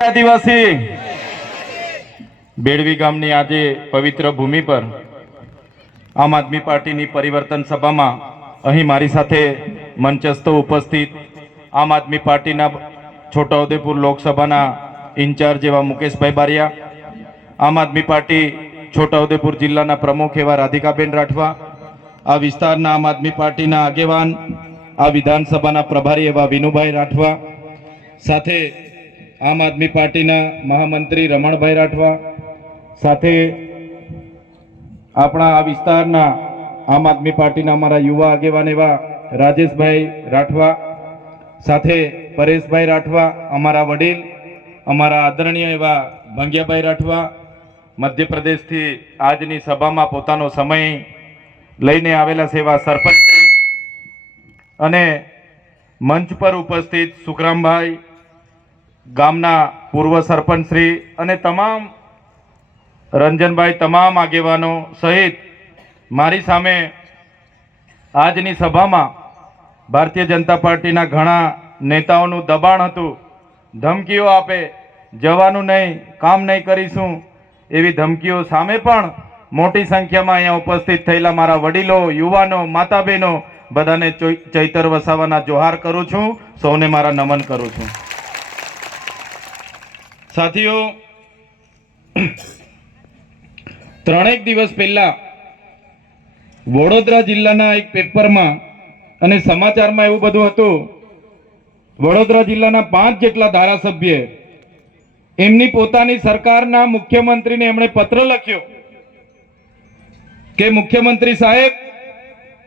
આદિવાસી બેડવી ગામની આજે પવિત્ર ભૂમિ પર આમ આદમી પાર્ટીની પરિવર્તન સભામાં અહીં મારી સાથે મંચસ્થ ઉપસ્થિત આમ આદમી પાર્ટીના છોટાઉદેપુર લોકસભાના ઇન્ચાર્જ એવા મુકેશભાઈ બારિયા, આમ આદમી પાર્ટી છોટાઉદેપુર જિલ્લાના પ્રમુખ એવા રાધિકાબેન રાઠવા, આ વિસ્તારના આમ આદમી પાર્ટીના આગેવાન, આ વિધાનસભાના પ્રભારી એવા વિનુભાઈ રાઠવા, સાથે આમ આદમી પાર્ટીના મહામંત્રી રમણભાઈ રાઠવા, સાથે આપણા આ વિસ્તારના આમ આદમી પાર્ટીના અમારા યુવા આગેવાન એવા રાજેશભાઈ રાઠવા, સાથે પરેશભાઈ રાઠવા, અમારા વડીલ, અમારા આદરણીય એવા ભંગિયાભાઈ રાઠવા, મધ્યપ્રદેશથી આજની સભામાં પોતાનો સમય લઈને આવેલા સેવા સરપંચ અને મંચ પર ઉપસ્થિત સુખરામભાઈ, ગામના પૂર્વ સરપંચ શ્રી અને તમામ રંજનભાઈ, તમામ આગેવાનો સહિત મારી સામે આજની સભામાં ભારતીય જનતા પાર્ટીના ઘણા નેતાઓનું દબાણ હતું, ધમકીઓ આપે, જવાનું નહીં, કામ નહીં કરીશું, એવી ધમકીઓ સામે પણ મોટી સંખ્યામાં અહીંયા ઉપસ્થિત થયેલા મારા વડીલો, યુવાનો, માતા બહેનો બધાને ચૈતર વસાવાના જોહાર કરું છું, સૌને મારા નમન કરું છું. સાથીઓ, ત્રણેક દિવસ પહેલા વડોદરા જિલ્લાના એક પેપરમાં અને સમાચારમાં એવું બધું હતું, વડોદરા જિલ્લાના 5 જેટલા ધારાસભ્ય એમની પોતાની સરકારના મુખ્યમંત્રીને એમણે પત્ર લખ્યો કે મુખ્યમંત્રી સાહેબ,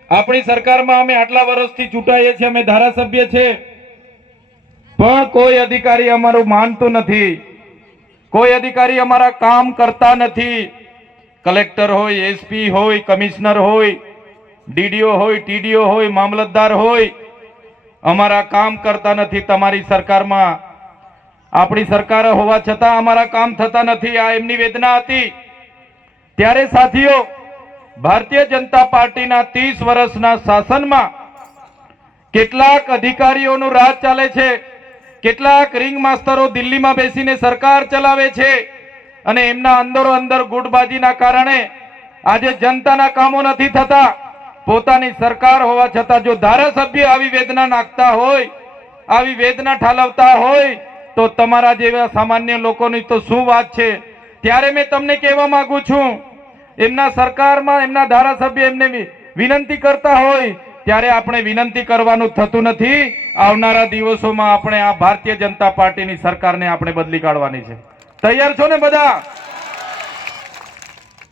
આપણી સરકારમાં અમે આટલા વર્ષથી ચૂંટાઈએ છીએ, અમે ધારાસભ્ય છે, પણ કોઈ અધિકારી અમારું માનતું નથી, કોઈ અધિકારી અમારા કામ કરતા નથી. કલેક્ટર હોય, એસપી હોય, કમિશનર હોય, ડીડીઓ હોય, ટીડીઓ હોય, મામલતદાર હોય, અમારા કામ કરતા નથી તમારી સરકારમાં. આપણી સરકાર હોવા છતાં અમારા કામ થતા નથી. આ એમની વેદના હતી. ત્યારે સાથીઓ, ભારતીય જનતા પાર્ટીના 30 વર્ષના શાસનમાં કેટલાક અધિકારીઓનું રાજ ચાલે છે, કેટલાક રિંગ માસ્ટરો દિલ્હીમાં બેસીને સરકાર ચલાવે છે અને એમના અંદરો અંદર ગુટબાજીના કારણે આજે જનતાના કામો નથી થતા. પોતાની સરકાર હોવા છતાં જો ધારાસભ્ય આવી વેદના નાખતા હોય, આવી વેદના ઠાલવતા હોય, તો તમારા જેવા સામાન્ય લોકોની તો શું વાત છે. ત્યારે મેં તમને કહેવા માંગુ છું, એમના સરકારમાં એમના ધારાસભ્ય એમને વિનંતી કરતા હોય ત્યારે આપણે વિનંતી કરવાનું થતું નથી. આવનારા દિવસોમાં આપણે આ ભારતીય જનતા પાર્ટીની સરકારને આપણે બદલી કાઢવાની છે. તૈયાર છો ને બધા?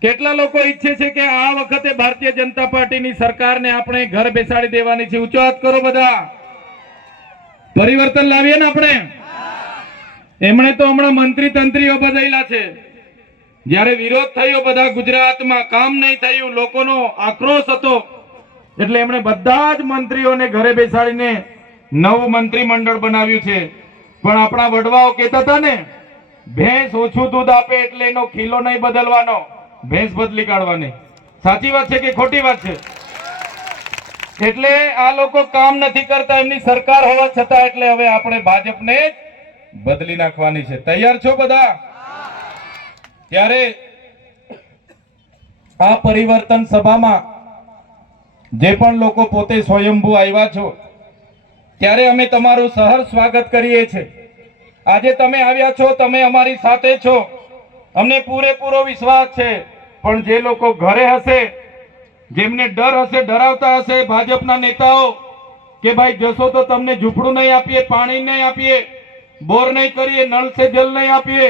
કેટલા લોકો ઈચ્છે છે કે આ વખતે ભારતીય જનતા પાર્ટીની સરકારને આપણે ઘર બેસાડી દેવાની છે? ઊંચો હાથ કરો બધા. પરિવર્તન લાવીએ ને આપણે. એમણે તો હમણાં મંત્રી તંત્રીઓ બદલ્યા છે. જ્યારે વિરોધ થયો બધા ગુજરાતમાં, કામ નહીં થયું, લોકોનો આક્રોશ હતો, એટલે એમણે બધા જ મંત્રીઓને ઘરે બેસાડીને નવું મંત્રીમંડળ બનાવ્યું છે. પણ આપણા વડવાઓ કહેતા હતા ને, ભેંસ ઓછું દૂધ આપે એટલે એનો ખીલો નહીં બદલવાનો, ભેંસ બદલી કાઢવાની. સાચી વાત છે કે ખોટી વાત છે? એટલે આ લોકો કામ નથી કરતા એમની સરકાર હોવા છતાં, એટલે હવે આપણે ભાજપને બદલી નાખવાની છે. તૈયાર છો બધા? ત્યારે આ પરિવર્તન સભામાં જે પણ લોકો પોતે સ્વયંભૂ આવ્યા છો, ત્યારે અમે તમારું સહર સ્વાગત કરીએ છીએ. આજે તમે આવ્યા છો, તમે અમારી સાથે છો, અમને પૂરેપૂરો વિશ્વાસ છે. પણ જે લોકો ઘરે હશે, જેમને ડર હશે, ડરાવતા હશે ભાજપના નેતાઓ કે ભાઈ જશો તો તમને ઝૂંપડું નહીં આપીએ, પાણી નહીં આપીએ, બોર નહીં કરીએ, નળ સે જલ નહીં આપીએ,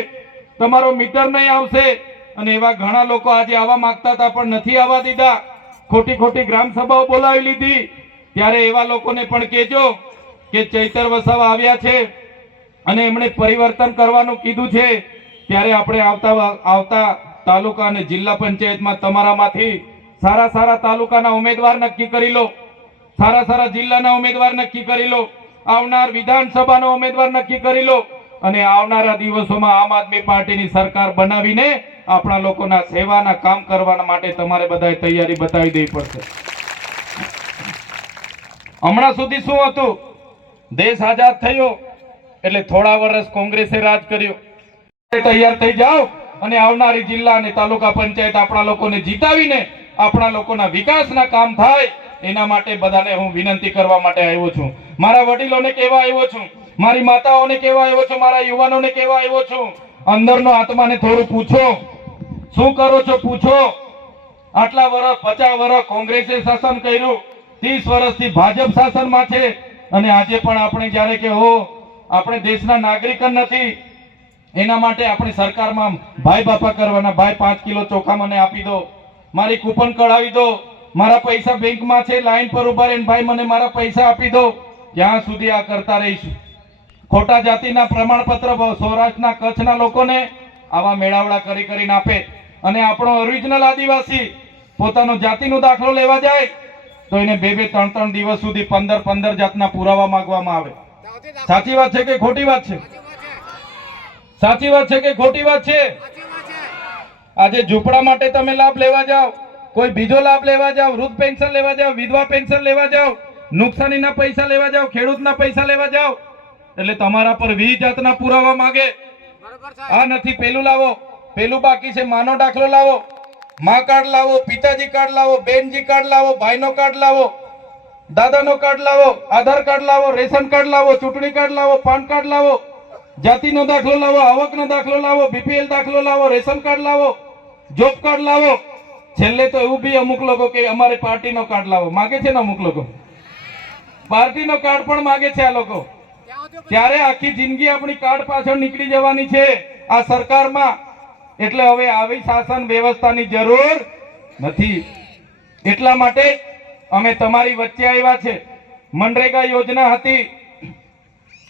તમારો મીટર નહીં આવશે, અને એવા ઘણા લોકો આજે આવવા માંગતા હતા પણ નથી આવવા દીધા, ખોટી ખોટી ગ્રામ સભાઓ બોલાવી લીધી. ત્યારે એવા લોકોને પણ કહેજો કે ચૈતર વસાવા આવ્યા છે અને એમણે પરિવર્તન કરવાનું કીધું છે. ત્યારે આપણે આવતા તાલુકા અને જિલ્લા પંચાયતમાં તમારામાંથી સારા સારા તાલુકાના ઉમેદવાર નક્કી કરી લો, સારા સારા જિલ્લાના ઉમેદવાર નક્કી કરી લો, આવનાર વિધાનસભાનો ઉમેદવાર નક્કી કરી લો, અને આવનારા દિવસોમાં આમ આદમી પાર્ટીની સરકાર બનાવીને આપણા લોકોના સેવાના કામ કરવા માટે તમારે બધાએ તૈયારી બતાવી દેવી પડશે. હમણાં સુધી શું હતું? દેશ આઝાદ થયો એટલે થોડા વર્ષ કોંગ્રેસે રાજ કર્યું. તૈયાર થઈ જાઓ અને આવનારી જિલ્લા અને તાલુકા પંચાયત આપણા લોકોને જીતાવીને આપણા લોકોના વિકાસના કામ થાય એના માટે બધાને હું વિનંતી કરવા માટે આવ્યો છું. મારા વડીલોને કહેવા આવ્યો છું, મારી માતાઓને કહેવા આવ્યો છું, મારા યુવાનોને કહેવા આવ્યો છું, અંદરનો આત્માને થોડું પૂછો, શું કરો છો પૂછો. આટલા વર્ષ 50 વર્ષ કોંગ્રેસે શાસન કર્યું, 30 વર્ષથી ભાજપ શાસનમાં છે અને આજે પણ આપણે જ્યારે કે હો આપણે દેશના નાગરિક જ નથી એના માટે આપણે સરકારમાં ભાઈ બાપા કરવાના. ભાઈ 5 કિલો ચોખા મને આપી દો, મારી કૂપન કઢાવી દો, મારા પૈસા બેંકમાં છે લાઈન પર ઉભા રહીને ભાઈ મને મારા પૈસા આપી દો. ક્યાં સુધી આ કરતા રહીશું? ખોટા જાતિના પ્રમાણપત્ર સૌરાષ્ટ્રના કચ્છના લોકોને આવા મેળાવડા કરી કરીને આપે અને આપણો ઓરિજિનલ આદિવાસી પોતાનો જાતિનો દાખલો લેવા જાય તો એને 2-3 દિવસ સુધી 15 જાતના પુરાવા માંગવામાં આવે. સાચી વાત છે કે ખોટી વાત છે? સાચી વાત છે કે ખોટી વાત છે? આજે ઝૂંપડા માટે તમે લાભ લેવા જાઓ, કોઈ બીજો લાભ લેવા જાઓ, વૃદ્ધ પેન્શન લેવા જાઓ, વિધવા પેન્શન લેવા જાઓ, નુકસાનીના પૈસા લેવા જાઓ, ખેડૂતના પૈસા લેવા જાઓ એટલે તમારા પર 20 જાતના પુરાવા માંગે. આ નથી, પેલું લાવો, પેલું બાકી છે, માનો દાખલો લાવો, માં કાર્ડ લાવો, પિતાજી કાર્ડ લાવો, બેનજી કાર્ડ લાવો, ભાઈનો કાર્ડ લાવો, દાદાનો કાર્ડ લાવો, આધાર કાર્ડ લાવો, રેશન કાર્ડ લાવો, ચૂંટણી કાર્ડ લાવો, પાન કાર્ડ લાવો, જાતિનો દાખલો લાવો, આવકનો દાખલો લાવો, બીપીએલ દાખલો લાવો, રેશન કાર્ડ લાવો, જોબ કાર્ડ લાવો. છેલ્લે તો એવું બી અમુક લોકો કે અમારે પાર્ટીનો કાર્ડ લાવો માગે છે ને, અમુક લોકો પાર્ટીનો કાર્ડ પણ માગે છે આ લોકો. ત્યારે આખી જિંદગી આપણી કાર્ડ પાછળ નીકળી જવાની છે આ સરકારમાં. એટલે હવે આવી શાસન વ્યવસ્થાની જરૂર નથી. એટલા માટે અમે તમારી વચ્ચે આવ્યા છે. મનરેગા યોજના હતી,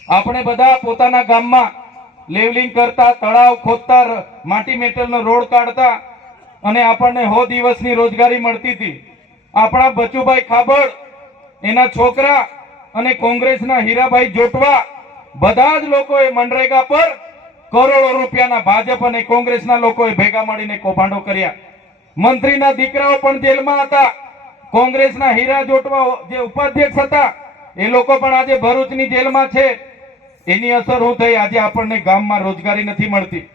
આપણે બધા પોતાના ગામમાં લેવલિંગ કરતા, તળાવ ખોદતા, માટી મેટલનો રોડ કાઢતા અને આપણને 100 દિવસની રોજગારી મળતી હતી. આપણા બચુભાઈ ખાબડ, એના છોકરા અને કોંગ્રેસના હીરાભાઈ જોટવા બધા જ લોકોએ મનરેગા પર કરોડો રૂપિયાના ભાજપ અને કોંગ્રેસના લોકોએ ભેગા મળીને કૌભાંડો કર્યા. મંત્રીના દીકરાઓ પણ જેલમાં હતા. કોંગ્રેસના હીરા જોટવા જે ઉપાધ્યક્ષ હતા એ લોકો પણ આજે ભરૂચની જેલમાં છે. એની અસર શું થઈ? આજે આપણને ગામમાં રોજગારી નથી મળતી.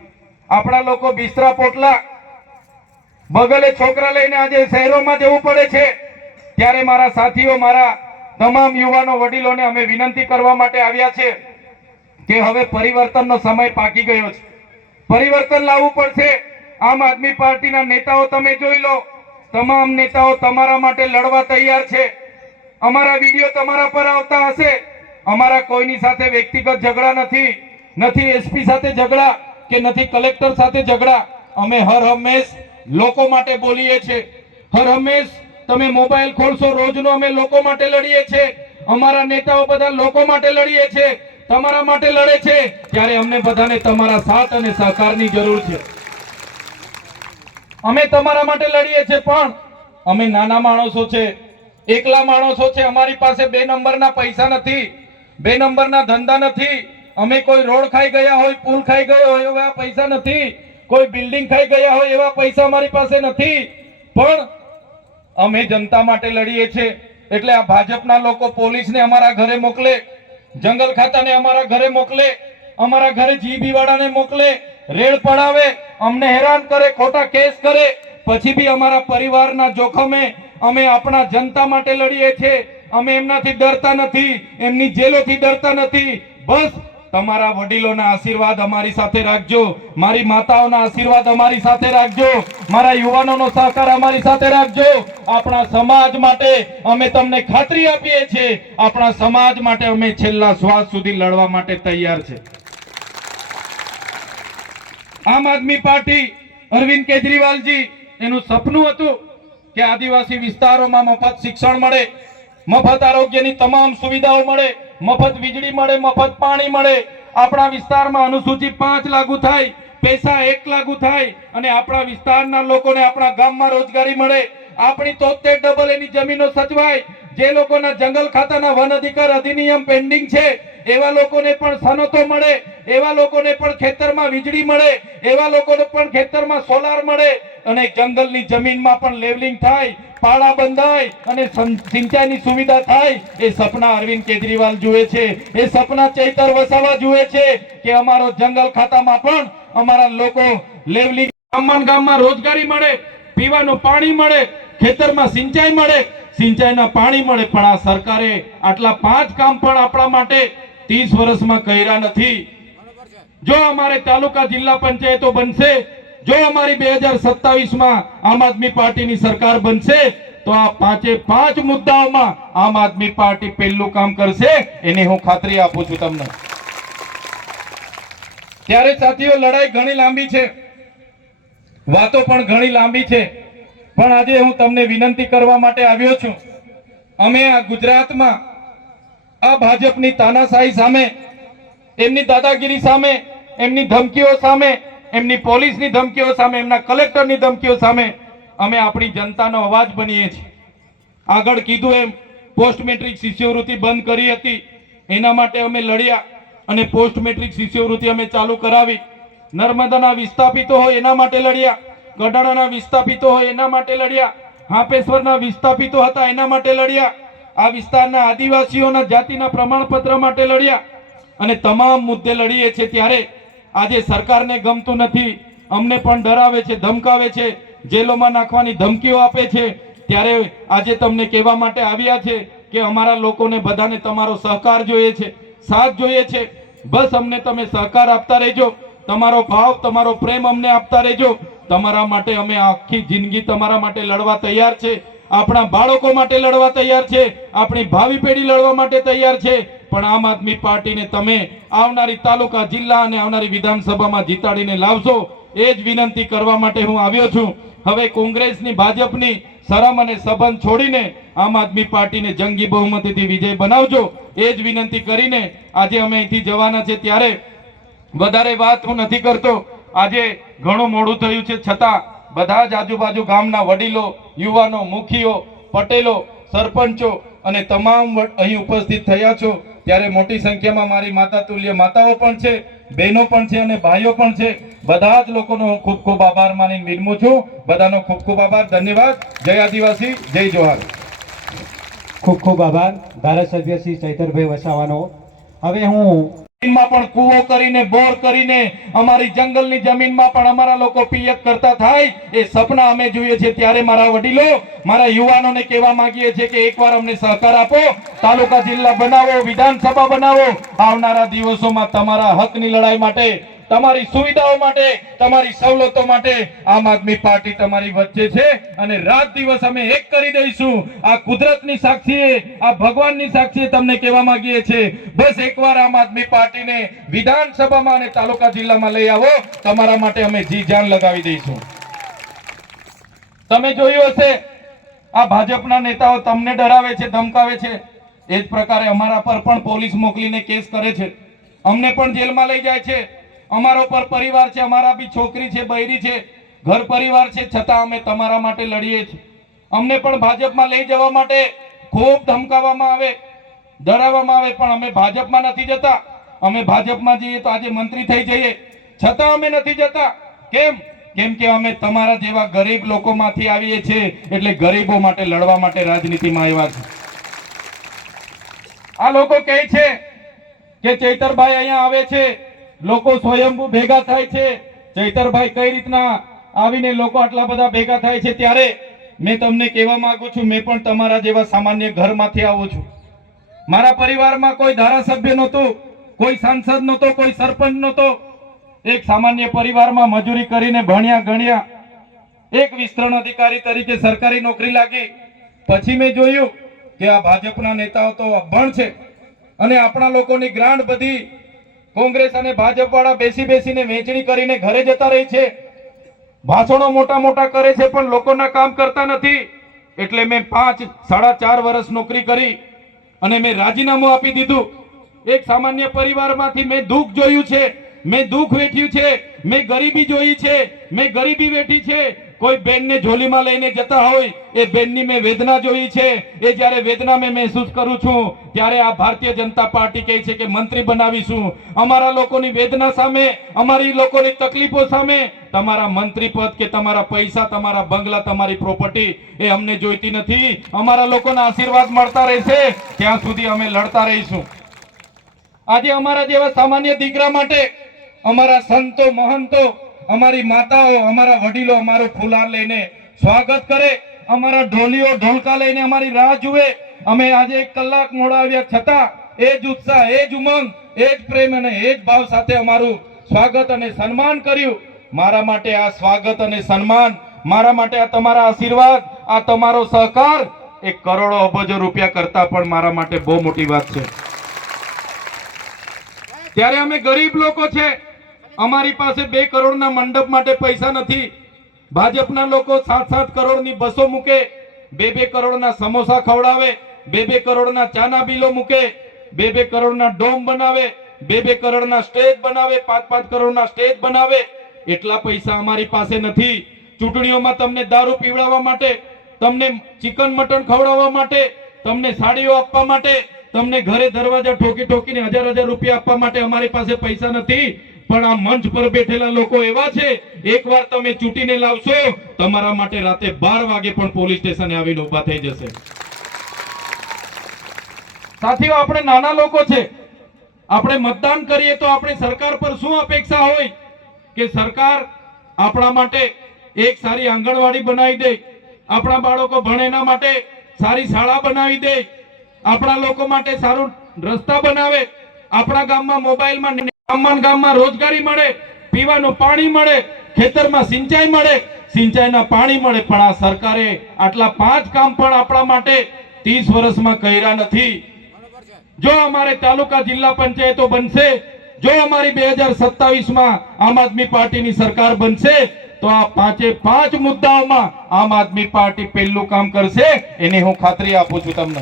આપણા લોકો બિસ્તરા પોટલા બગલે છોકરા લઈને આજે શહેરોમાં જવું પડે છે. ત્યારે મારા સાથીઓ, મારા તમામ યુવાનો વડીલોને અમે વિનંતી કરવા માટે આવ્યા છે કે હવે પરિવર્તનનો સમય પાકી ગયો છે. પરિવર્તન લાવવું પડશે. આમ આદમી પાર્ટીના નેતાઓ તમે જોઈ લો, તમામ નેતાઓ તમારા માટે લડવા તૈયાર છે. અમારા વિડીયો તમારા પર આવતા હશે. અમારા કોઈની સાથે વ્યક્તિગત ઝઘડા નથી, નથી એસપી સાથે ઝઘડા કે નથી કલેક્ટર સાથે ઝઘડા. અમે હર હંમેશ લોકો માટે બોલીએ છીએ. હર હંમેશ તમે મોબાઈલ ખોલશો રોજનો અમે લોકો માટે લડીએ છીએ. અમારા નેતાઓ બધા લોકો માટે લડીએ છીએ, તમારા માટે લડે છે. ત્યારે અમને બધાને તમારા સાથ અને સહકારની જરૂર છે. અમે તમારા માટે લડીએ છીએ પણ અમે નાના માણસો છે, એકલા માણસો છે. અમારી પાસે 2 નંબરના પૈસા નથી, 2 નંબરના ધંધા નથી. અમે કોઈ રોડ ખાઈ ગયા હોય, પુલ ખાઈ ગયો હોય એવા પૈસા નથી, કોઈ બિલ્ડિંગ ખાઈ ગયા હોય એવા પૈસા અમારી પાસે નથી. પણ અમે જનતા માટે લડીએ છીએ. એટલે આ ભાજપના લોકો પોલીસને અમારા ઘરે મોકલે, જંગલ ખાતાને અમારા ઘરે મોકલે, અમારા ઘરે જીબી વાળાને મોકલે, રેડ પડાવે, અમને હેરાન કરે, ખોટા કેસ કરે, પછી બી અમારા પરિવારના જોખમે અમે આપણા જનતા માટે લડીએ છીએ. અમે એમનાથી ડરતા નથી, એમની જેલોથી ડરતા નથી. બસ તમારા વડીલોના આશીર્વાદ અમારી સાથે રાખજો, મારી માતાઓના આશીર્વાદ અમારી સાથે રાખજો, મારા યુવાનોનો સહકાર અમારી સાથે રાખજો. આપણા સમાજ માટે અમે તમને ખાતરી આપીએ છીએ, આપણા સમાજ માટે અમે છેલ્લા શ્વાસ સુધી લડવા માટે તૈયાર છે. આમ આદમી પાર્ટી, અરવિંદ કેજરીવાલજી, એનું સપનું હતું કે આદિવાસી વિસ્તારોમાં મફત શિક્ષણ મળે, મફત આરોગ્યની તમામ સુવિધાઓ મળે, મફત વીજળી મળે, મફત પાણી મળે. આપણા વિસ્તારમાં અનુસૂચિ 5 લાગુ થાય, પૈસા 1 લાગુ થાય અને આપણા વિસ્તારના લોકોને આપણા ગામમાં રોજગારી મળે. આપણી 73 એની જમીનો સચવાય. જે લોકોના જંગલ ખાતાના વન અધિકાર અધિનિયમ પેન્ડિંગ છે એવા લોકોને પણ સનતો મળે, એવા લોકોને પણ ખેતરમાં વીજળી મળે, એવા લોકોને પણ ખેતરમાં સોલાર મળે અને જંગલની જમીનમાં પણ લેવલિંગ થાય. પાળા બંધાય અને સિંચાઈની સુવિધા થાય એ સપના અરવિંદ કેજરીવાલ જુએ છે, એ સપના ચૈતર વસાવા જુએ છે કે અમારો જંગલ ખાતામાં પણ અમારા લોકો લેવલિંગ ગામમાં રોજગારી મળે, પીવાનું પાણી મળે, ખેતરમાં સિંચાઈ મળે, સિંચાઈના પાણી મળે. પણ આ સરકારે આટલા 5 કામ પણ આપણા માટે 30 વર્ષમાં કર્યા નથી. જો અમારે તાલુકા જિલ્લા પંચાયતો બનશે, જો અમારી 2027માં આમ આદમી પાર્ટીની સરકાર બનશે તો આ 5 મુદ્દાઓમાં આમ આદમી પાર્ટી પહેલું કામ કરશે, એની હું ખાતરી આપું છું તમને. ત્યારે સાથીઓ, લડાઈ ઘણી લાંબી છે, વાતો પણ ઘણી લાંબી છે, પણ આજે હું તમને વિનંતી કરવા માટે આવ્યો છું. અમે આ ગુજરાતમાં આ ભાજપની તાનાશાહી સામે, એમની દાદાગીરી સામે, એમની ધમકીઓ સામે, એમની પોલીસની ધમકીઓ સામે, એમના કલેક્ટરની ધમકીઓ સામે અમે આપણી જનતાનો અવાજ બનીએ છીએ. આગળ કીધું એમ પોસ્ટ મેટ્રિક શિષ્યવૃત્તિ બંધ કરી હતી, એના માટે અમે લડ્યા અને પોસ્ટ મેટ્રિક શિષ્યવૃત્તિ અમે ચાલુ કરાવી. નર્મદાના વિસ્થાપિતો હોય એના માટે લડ્યા, ગઢડાના વિસ્થાપિતો હોય એના માટે લડ્યા, હાપેશ્વરના વિસ્થાપિતો હતા એના માટે લડ્યા, આ વિસ્તારના આદિવાસીઓના જાતિના પ્રમાણપત્ર માટે લડ્યા અને તમામ મુદ્દે લડીએ છીએ. ત્યારે આજે સરકારને ગમતું નથી, અમને પણ ડરાવે છે, ધમકાવે છે, જેલોમાં નાખવાની ધમકીઓ આપે છે. ત્યારે આજે તમને કહેવા માટે આવ્યા છે કે અમારા લોકોને બધાને તમારો સહકાર જોઈએ છે, સાથ જોઈએ છે. બસ અમને તમે સહકાર આપતા રહેજો, તમારો ભાવ, તમારો પ્રેમ અમને આપતા રહેજો. તમારા માટે અમે આખી જિંદગી તમારા માટે લડવા તૈયાર છે, આપણા બાળકો માટે લડવા તૈયાર છે, આપણી ભાવિ પેઢી લડવા માટે તૈયાર છે. પણ આમ આદમી પાર્ટીને તમે આવનારી તાલુકા, જિલ્લા અને આવનારી વિધાનસભામાં જીતાડીને લાવશો, એ જ વિનંતી કરવા માટે હું આવ્યો છું. હવે કોંગ્રેસની, ભાજપની શરમ અને સંબંધ છોડીને આમ આદમી પાર્ટીને જંગી બહુમતીથી વિજય બનાવજો, એ જ વિનંતી કરીને આજે અમે અહીંથી જવાના છે. ત્યારે વધારે વાત હું નથી કરતો, આજે ઘણું મોડું થયું છે, છતાં બધા જ આજુબાજુ ગામના વડીલો, યુવાનો, મુખીઓ, પટેલો, સરપંચો અને તમામ અહીં ઉપસ્થિત થયા છો. ત્યારે મોટી સંખ્યામાં મારી માતા તુલ્ય માતાઓ પણ છે, બહેનો પણ છે અને ભાઈઓ પણ છે. બધા જ લોકોનો હું ખૂબ ખૂબ આભાર માની વિનમું છું. બધાનો ખૂબ ખૂબ આભાર, ધન્યવાદ. જય આદિવાસી, જય જોહાર. ખૂબ ખૂબ આભાર ધારાસભ્ય શ્રી ચૈતરભાઈ વસાવાનો. હવે હું માં પણ કૂવો કરીને, બોર કરીને, અમારી જંગલની જમીનમાં પણ અમારા લોકો પિયત કરતા થાય, એ સપના અમે જોઈએ છીએ. ત્યારે મારા વડીલો, મારા યુવાનોને કહેવા માંગીએ છીએ કે એકવાર અમને સહકાર આપો, તાલુકા જિલ્લા બનાવો, વિધાનસભા બનાવો. આવનારા દિવસોમાં તમારા હકની લડાઈ માટે, તમારી સુવિધાઓ માટે, તમારી સવલતો માટે આમ આદમી પાર્ટી તમારી વચ્ચે છે અને રાત દિવસ અમે એક કરી દઈશું. આ કુદરતની સાક્ષીએ, આ ભગવાનની સાક્ષીએ તમને કહેવા માંગીએ છીએ, બસ એકવાર આમ આદમી પાર્ટીને વિધાનસભામાં અને તાલુકા જિલ્લામાં લઈ આવો, તમારા માટે અમે જી જાન લગાવી દઈશું. તમે જોયું હશે, આ ભાજપના નેતાઓ તમને ડરાવે છે, ધમકાવે છે. એ જ પ્રકારે અમારા પર પણ પોલીસ મોકલીને કેસ કરે છે, અમને પણ જેલમાં લઈ જાય છે. અમારો પર પરિવાર છે, અમારા બી છોકરી છે, બૈરી છે, ઘર પરિવાર છે, છતાં અમે તમારા માટે લડીએ છીએ. અમને પણ ભાજપમાં લઈ જવા માટે ખૂબ ધમકાવવામાં આવે, ડરાવવામાં આવે, પણ અમે ભાજપમાં નથી જતા. અમે ભાજપમાં જઈએ તો આજે મંત્રી થઈ જઈએ, છતાં અમે નથી જતા. કેમ? કેમ કે અમે તમારા જેવા ગરીબ લોકોમાંથી આવીએ છીએ, એટલે ગરીબો માટે લડવા માટે રાજનીતિમાં આવ્યા છે. આ લોકો કહે છે કે ચૈતરભાઈ અહીંયા આવે છે, લોકો સ્વયંભૂ ભેગા થાય છે. ચૈતરભાઈ કઈ રીતના આવીને લોકો આટલા બધા ભેગા થાય છે? ત્યારે મેં તમને કહેવા માંગુ છું, મેં પણ તમારા જેવા સામાન્ય ઘરમાંથી આવું છું. મારા પરિવારમાં કોઈ ધારાસભ્ય નહોતું, કોઈ સાંસદ નહોતો, કોઈ સરપંચ નહોતો. એક સામાન્ય પરિવારમાં મજૂરી કરીને ભણ્યા ગણ્યા, એક વિસ્તરણ અધિકારી તરીકે સરકારી નોકરી લાગી. પછી મેં જોયું કે આ ભાજપના નેતાઓ તો અભણ છે અને આપણા લોકોની ગ્રાન્ટ બધી કોંગ્રેસ અને ભાજપ વાળા બેસી બેસીને વેચણી કરીને ઘરે જતા રહી છે. ભાષણો મોટા મોટા કરે છે પણ લોકોના કામ કરતા નથી. એટલે મેં 4.5 વર્ષ નોકરી કરી અને મેં રાજીનામું આપી દીધું. એક સામાન્ય પરિવારમાંથી મેં દુઃખ જોયું છે, મેં દુઃખ વેઠ્યું છે, મેં ગરીબી જોઈ છે, મેં ગરીબી વેઠી છે. કોઈ બેનને ઝોલીમાં લઈને જતા હોય એ બેનની મેં વેદના જોઈ છે. એ જ્યારે વેદના મેં મહેસૂસ કરું છું ત્યારે આ ભારતીય જનતા પાર્ટી કહે છે કે મંત્રી બનાવીશું. અમારા લોકોની વેદના સામે, અમારી લોકોની તકલીફો સામે તમારા મંત્રી પદ કે તમારા પૈસા, તમારા બંગલા, તમારી પ્રોપર્ટી એ અમને જોઈતી નથી. અમારા લોકોના આશીર્વાદ મળતા રહેશે ત્યાં સુધી અમે લડતા રહીશું. આજે અમારા જેવા સામાન્ય દીકરા માટે અમારા સંતો, મહંતો, અમારી માતાઓ, અમારા વડીલો અમારું ફુલાર લઈને સ્વાગત કરે, અમારા ઢોલીઓ ઢોલકા લઈને અમારી રાહ જુએ. અમે આજે 1 કલાક મોડા આવ્યા છતાં એ જ ઉત્સાહ, એ જ ઉમંગ, એ જ પ્રેમ અને એ જ ભાવ સાથે અમારું સ્વાગત અને સન્માન કર્યું. મારા માટે આ સ્વાગત અને સન્માન, મારા માટે આ તમારા આશીર્વાદ, આ તમારો સહકાર એ કરોડો અબજો રૂપિયા કરતા પણ મારા માટે બહુ મોટી વાત છે. ત્યારે અમે ગરીબ લોકો છે, અમારી પાસે 2 કરોડના મંડપ માટે પૈસા નથી. ભાજપના લોકો 7-7 કરોડની બસો મૂકે, 2-2 કરોડના સમોસા ખવડાવે, 2-2 કરોડના ચાના બિલો મૂકે, 2-2 કરોડના ડોમ બનાવે, 2-2 કરોડના સ્ટેજ બનાવે, 5-5 કરોડના સ્ટેજ બનાવે. એટલા પૈસા અમારી પાસે નથી. ચૂંટણીઓમાં તમને દારૂ પીવડાવવા માટે, તમને ચિકન મટન ખવડાવવા માટે, તમને સાડીઓ આપવા માટે, તમને ઘરે દરવાજા ઠોકી ઠોકીને 1000 રૂપિયા આપવા માટે અમારી પાસે પૈસા નથી. પણ આ મંચ પર બેઠેલા લોકો એવા છે, એકવાર તમે ચૂંટીને લાવશો, તમારા માટે રાતે 12 વાગે પણ પોલીસ સ્ટેશને આવીને ઊભા થઈ જશે. સાથીઓ, આપણે નાના લોકો છે, આપણે મતદાન કરીએ તો આપણે સરકાર પર શું અપેક્ષા હોય કે સરકાર આપણા માટે એક સારી આંગણવાડી બનાવી દે, આપણા બાળકો ભણે એના માટે સારી શાળા બનાવી દે, આપણા લોકો માટે સારું રસ્તા બનાવે, આપણા ગામમાં મોબાઈલમાં, ગામમાં રોજગારી મળે, પીવાનું પાણી મળે, ખેતરમાં સિંચાઈ મળે, સિંચાઈના પાણી મળે. પણ આ સરકારે આટલા 5 કામ પણ આપણા માટે 30 વર્ષમાં કર્યા નથી. જો અમારે તાલુકા જિલ્લા પંચાયતો બનશે, જો અમારી 2027માં આમ આદમી પાર્ટીની સરકાર બનશે તો આ 5 મુદ્દાઓમાં આમ આદમી પાર્ટી પહેલું કામ કરશે, એની હું ખાતરી આપું છું તમને.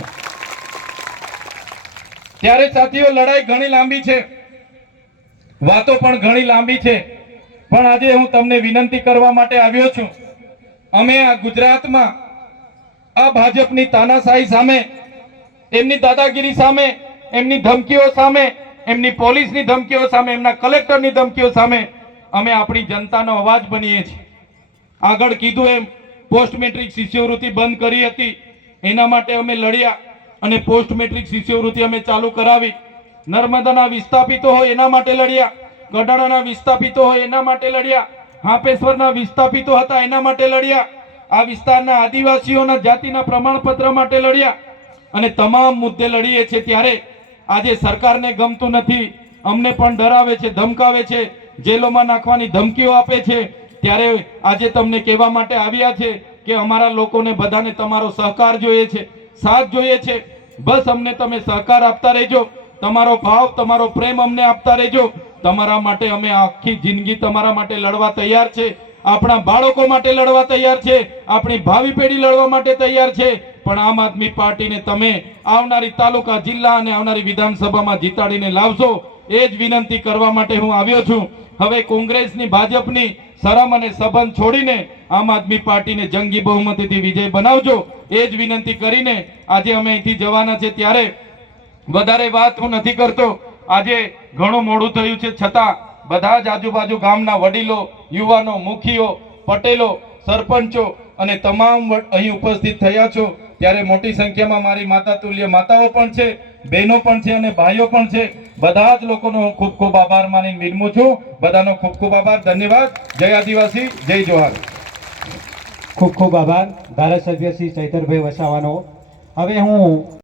ત્યારે સાથીઓ, લડાઈ ઘણી લાંબી છે, વાતો પણ ઘણી લાંબી છે, પણ આજે હું તમને વિનંતી કરવા માટે આવ્યો છું. અમે આ ગુજરાતમાં આ ભાજપની તાનાશાહી સામે, એમની દાદાગીરી સામે, એમની ધમકીઓ સામે, એમની પોલીસની ધમકીઓ સામે, એમના કલેક્ટરની ધમકીઓ સામે અમે આપણી જનતાનો અવાજ બનીએ છીએ. આગળ કીધું એમ પોસ્ટ મેટ્રિક શિષ્યવૃત્તિ બંધ કરી હતી, એના માટે અમે લડ્યા અને પોસ્ટ મેટ્રિક શિષ્યવૃત્તિ અમે ચાલુ કરાવી. નર્મદાના વિસ્થાપિતો હોય એના માટે લડ્યા, ગઢડાના વિસ્થાપિતો હોય એના માટે લડ્યા, હાપેશ્વરના વિસ્થાપિતો હતા એના માટે લડ્યા, આ વિસ્તારના આદિવાસીઓના જાતિના પ્રમાણપત્ર માટે લડ્યા અને તમામ મુદ્દે લડીએ છીએ. ત્યારે આજે સરકારને ગમતું નથી, અમને પણ ડરાવે છે, ધમકાવે છે, જેલોમાં નાખવાની ધમકીઓ આપે છે. ત્યારે આજે તમને કહેવા માટે આવ્યા છે કે અમારા લોકોને બધાને તમારો સહકાર જોઈએ છે, સાથ જોઈએ છે. બસ અમને તમે સહકાર આપતા રહેજો, તમારો ભાવ, તમારો પ્રેમ અમને આપતા રહેજો. તમારા માટે અમે આખી જિંદગી તમારા માટે લડવા તૈયાર છે, આપણા બાળકો માટે લડવા તૈયાર છે, આપણી ભાવિ પેઢી લડવા માટે તૈયાર છે. પણ આમ આદમી પાર્ટીને તમે આવનારી તાલુકા, જિલ્લા અને આવનારી વિધાનસભામાં જીતાડીને લાવશો, એ જ વિનંતી કરવા માટે હું આવ્યો છું. હવે કોંગ્રેસની, ભાજપની શરમ અને સંબંધ છોડીને આમ આદમી પાર્ટીને જંગી બહુમતીથી વિજય બનાવજો, એ જ વિનંતી કરીને આજે અમે અહીંથી જવાના છે. ત્યારે વધારે વાત હું નથી કરતો. આજે ઘણું મોડું થયું છે, છતાં બધા જ આજુબાજુ ગામના વડીલો, યુવાનો, મુખીઓ, પટેલો, સરપંચો અને તમામ અહીં ઉપસ્થિત થયા છો. ત્યારે મોટી સંખ્યામાં મારી માતા તુલ્ય માતાઓ પણ છે, બહેનો પણ છે અને ભાઈઓ પણ છે. બધા જ લોકોનો હું ખૂબ ખૂબ આભાર માની વિનમું છું. બધાનો ખૂબ ખૂબ આભાર, ધન્યવાદ. જય આદિવાસી, જય જોહાર. ખૂબ ખૂબ આભાર ધારાસભ્ય શ્રી ચૈતરભાઈ વસાવાનો. હવે હું